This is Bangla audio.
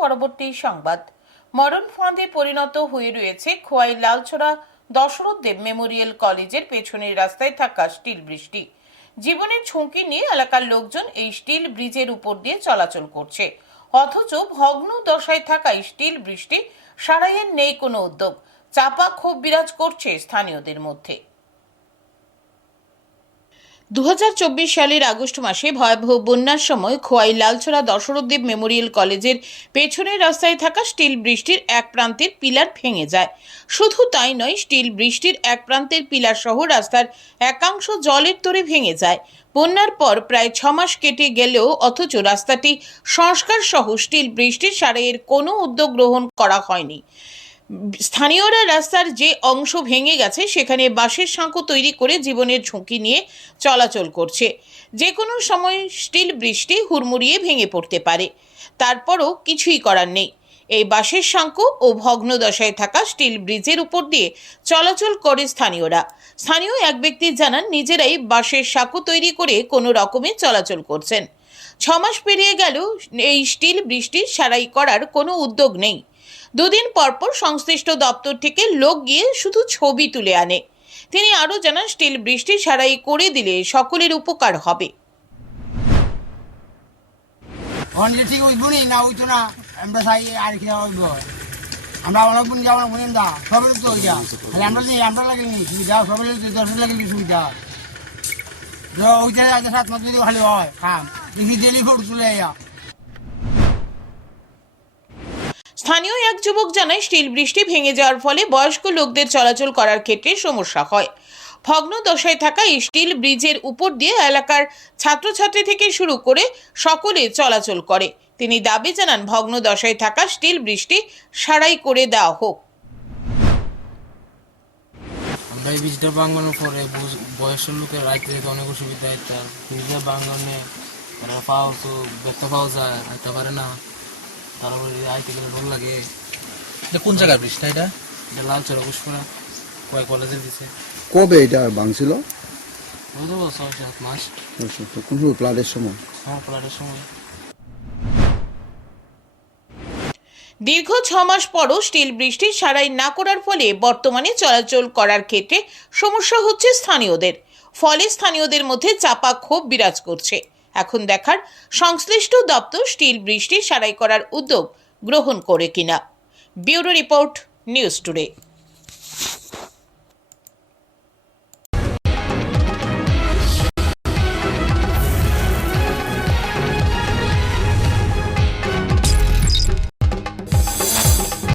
পরবর্তী সংবাদ। মরণ ফাঁদে পরিণত হয়ে রয়েছে খোয়াই লালছড়া দশরথ দেব মেমোরিয়াল কলেজের পেছনের রাস্তায় থাকা স্টিল বৃষ্টি। জীবনের ঝুঁকি নিয়ে এলাকার লোকজন এই স্টিল ব্রিজের উপর দিয়ে চলাচল করছে। অথচ ভগ্ন দশায় থাকা স্টিল বৃষ্টি সারাইয়ের নেই কোনো উদ্যোগ। চাপা ক্ষোভ বিরাজ করছে স্থানীয়দের মধ্যে। দু হাজার চব্বিশ সালের আগস্ট মাসে ভয়াবহ বন্যার সময় খোয়াই লালছড়া দশরথদেব মেমোরিয়াল কলেজের পেছনের রাস্তায় থাকা স্টিল বৃষ্টির এক প্রান্তের পিলার ভেঙে যায়। শুধু তাই নয়, স্টিল বৃষ্টির এক প্রান্তের পিলার সহ রাস্তার একাংশ জলের তোরে ভেঙে যায়। বন্যার পর প্রায় ছ মাস কেটে গেলেও অথচ রাস্তাটি সংস্কার সহ স্টিল বৃষ্টির সারাইয়ের কোনো উদ্যোগ গ্রহণ করা হয়নি। স্থানীয়রা রাস্তার যে অংশ ভেঙে গেছে, সেখানে বাঁশের সাঁকো তৈরি করে জীবনের ঝুঁকি নিয়ে চলাচল করছে। যে কোনো সময় স্টিল বৃষ্টি হুড়মুড়িয়ে ভেঙে পড়তে পারে। তারপরও কিছুই করার নেই। এই বাঁশের সাঁকো ও ভগ্ন দশায় থাকা স্টিল ব্রিজের উপর দিয়ে চলাচল করে স্থানীয়রা। স্থানীয় এক ব্যক্তি জানান, নিজেরাই বাঁশের সাঁকো তৈরি করে কোনো রকমে চলাচল করছেন। ছমাস পেরিয়ে গেল, এই স্টিল বৃষ্টির সারাই করার কোনো উদ্যোগ নেই। দুদিন পরপর সংশ্লিষ্ট দপ্তর থেকে লোক গিয়ে শুধু ছবি তুলে আনে। তিনি আরও জানান, স্টিল বৃষ্টি সারাই করে দিলে সকলের উপকার হবে। অনেক না আমরা আমরা অনেক গুণ যাব বুঝেন দা? সবের তো তাহলে আমরা যে আমরা লাগে নি, সুবিধা সবের দশ লাগে নি সুবিধা। ওইটা সাত মাস যদি ভালো হয় কাম দেখি ডেলি চলে স্থানীয় এক যুবক জানায়, স্টিল বৃষ্টি ভেঙে যাওয়ার ফলে বয়স্ক লোকদের চলাচল করার ক্ষেত্রে সমস্যা হয়। ভগ্ন দশায় থাকা এই স্টিল ব্রিজের উপর দিয়ে এলাকার ছাত্রছাত্রী থেকে শুরু করে সকলে চলাচল করে। তিনি দাবি জানান, ভগ্ন দশায় থাকা স্টিল বৃষ্টি সারাই করে দেওয়া হোক। আমরা এই বীজটা বাঙানোর পরে বয়স্ক লোকের রাইতে অনেক অসুবিধা হয়। তার বীজটা বাঙানে তারা পাও তো ব্যক্ত পাওয়া যায় পারে না। তারপরে আইতে গেলে ভালো লাগে। এটা কোন জায়গার বৃষ্টি এটা? এটা লাল পুষ্পরা কয়েক কলেজের দিছে কবে এটা ভাঙছিল? ওই তো সাত মাস। কোন সময় সময়। হ্যাঁ প্লাটের সময়। দীর্ঘ ছ মাস পরও স্টিল বৃষ্টি সারাই না করার ফলে বর্তমানে চলাচল করার ক্ষেত্রে সমস্যা হচ্ছে স্থানীয়দের। ফলে স্থানীয়দের মধ্যে চাপা ক্ষোভ বিরাজ করছে। এখন দেখার সংশ্লিষ্ট দপ্তর স্টিল বৃষ্টি সারাই করার উদ্যোগ গ্রহণ করে কিনা। Bureau report news today.